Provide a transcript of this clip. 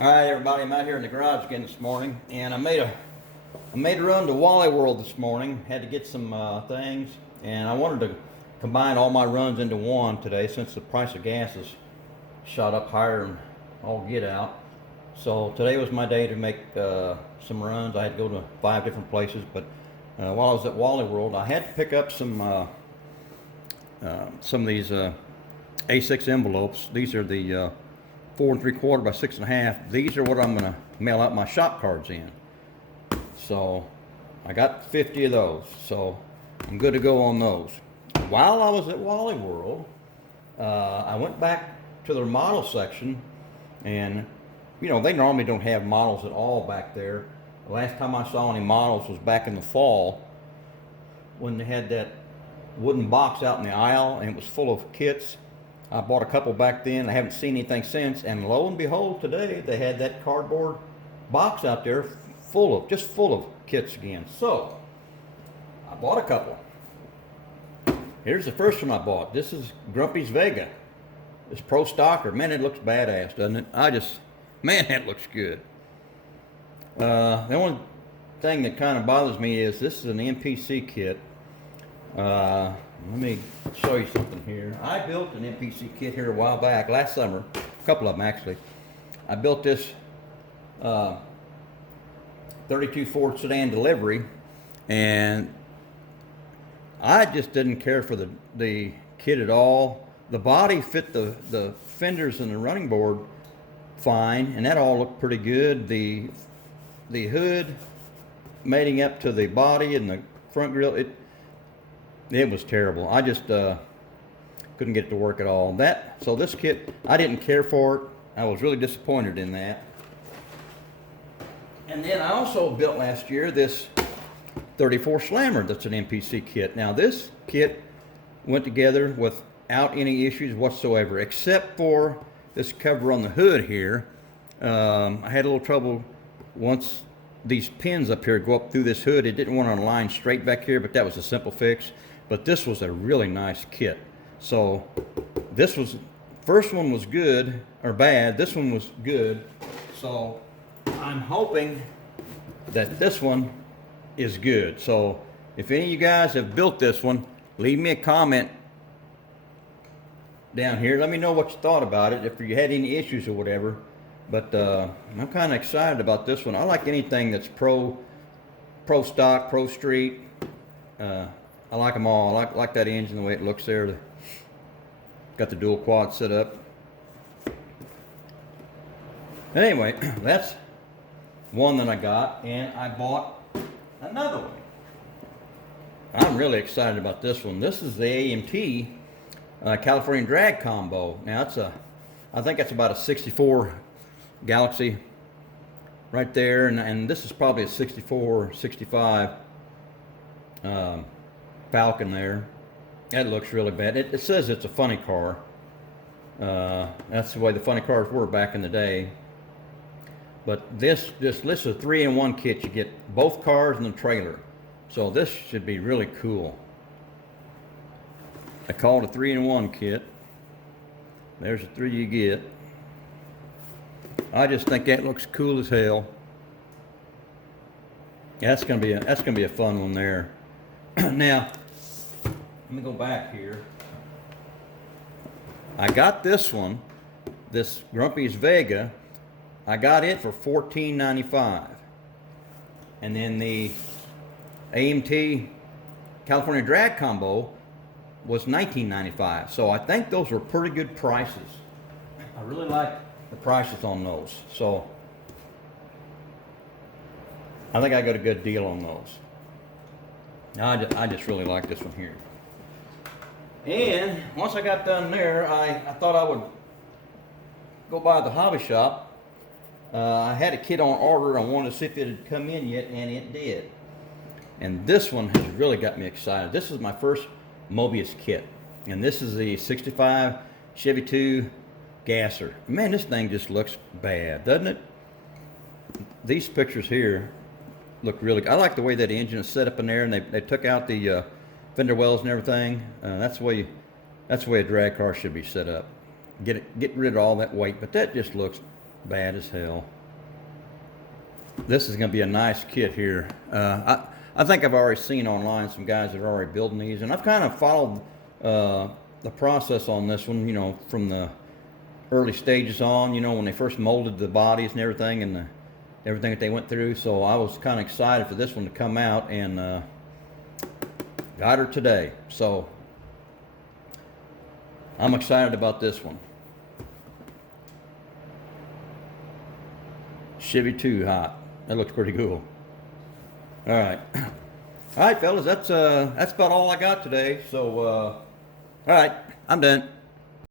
All right, everybody, I'm out here in the garage again this morning, and I made a run to Wally World this morning. Had to get some things, and I wanted to combine all my runs into one today since the price of gas has shot up higher and all get out. So today was my day to make some runs. I had to go to 5 different places, but while I was at Wally World, I had to pick up some of these A6 envelopes. These are the 4 3/4 by 6.5. These are what I'm going to mail out my shop cards in. So I got 50 of those, so I'm good to go on those. While I was at Wally World, I went back to their model section, and you know, they normally don't have models at all back there. The last time I saw any models was back in the fall when they had that wooden box out in the aisle and it was full of kits. I bought a couple back then. I haven't seen anything since, and lo and behold, today they had that cardboard box out there full of kits again. So I bought a couple. Here's the first one I bought. This is Grumpy's Vega. This Pro Stocker. Man, it looks badass, doesn't it? Man, that looks good. The only thing that kind of bothers me is this is an NPC kit. Let me show you something here. I built an NPC kit here a while back, last summer, a couple of them actually. I built this 32 Ford sedan delivery, and I just didn't care for the kit at all. The body fit the fenders and the running board fine, and that all looked pretty good. The hood mating up to the body and the front grille, it was terrible. I just couldn't get it to work at all. So this kit, I didn't care for it. I was really disappointed in that. And then I also built last year this 34 Slammer that's an NPC kit. Now this kit went together without any issues whatsoever, except for this cover on the hood here. I had a little trouble once these pins up here go up through this hood. It didn't want to align straight back here, but that was a simple fix. But this was a really nice kit. So first one was good, or bad. This one was good. So I'm hoping that this one is good. So if any of you guys have built this one, leave me a comment down here. Let me know what you thought about it, if you had any issues or whatever. But I'm kind of excited about this one. I like anything that's pro stock, pro street. I like them all. I like that engine, the way it looks there. Got the dual quad set up. Anyway, that's one that I got, and I bought another one. I'm really excited about this one. This is the AMT California Drag Combo. Now I think that's about a 64 Galaxy right there, and this is probably a 64, 65 Falcon there. That looks really bad. It says it's a funny car. That's the way the funny cars were back in the day. But this is a 3-in-1 kit. You get both cars and the trailer. So this should be really cool. I call it a 3-in-1 kit. There's the 3 you get. I just think that looks cool as hell. That's gonna be a fun one there. Now, let me go back here. I got this one, this Grumpy's Vega. I got it for $14.95, and then the AMT California Drag Combo was $19.95. So I think those were pretty good prices. I really like the prices on those. So I think I got a good deal on those. I just really like this one here. And once I got done there, I thought I would go by the hobby shop. I had a kit on order. I wanted to see if it had come in yet, and it did. And this one has really got me excited. This is my first Mobius kit, and this is the 65 Chevy 2 gasser. Man, this thing just looks bad, doesn't it? These pictures here look really good. I like the way that engine is set up in there, and they took out the fender wells and everything. That's the way a drag car should be set up. Get rid of all that weight, but that just looks Bad as hell. This is going to be a nice kit here. I think I've already seen online some guys that are already building these, and I've kind of followed the process on this one, you know, from the early stages on, you know, when they first molded the bodies and everything, and everything that they went through. So I was kind of excited for this one to come out, and got her today. So I'm excited about this one. Chevy 2 hot. That looks pretty cool. All right. All right, fellas, that's about all I got today. So all right, I'm done.